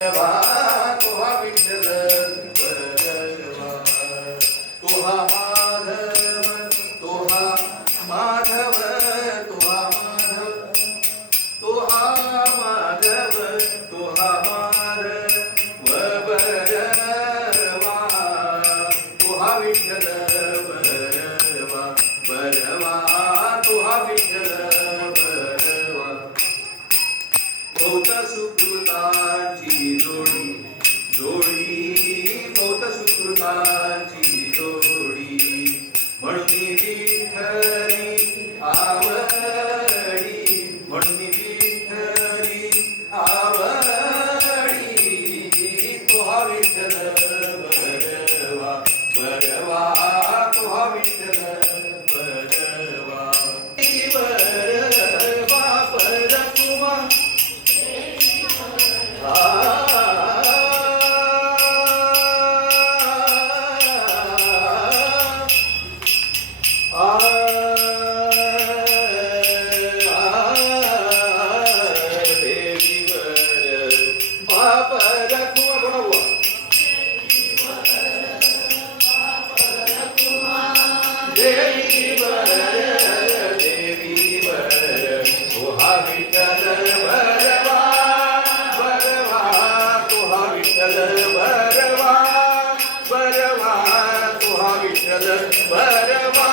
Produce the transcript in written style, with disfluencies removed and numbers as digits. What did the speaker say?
बरवा तुहा विठ्ठल बरवा तुहा माधव तुहा माधव तुहा माधव तुहा माधव तुहा माधव बरवा तुहा विठ्ठल बरवा बरवा तुहा विठ्ठल बरवा भोत सुकृताची जोडी जोडी भोत सुकृताची जोडी म्हणून विठ्ठली आवडी म्हणून विठ्ठली आवडी तुहा विठ्ठल बरवा बरवा तुहा विठ्ठल बरवा बरवा परतुमा बरवा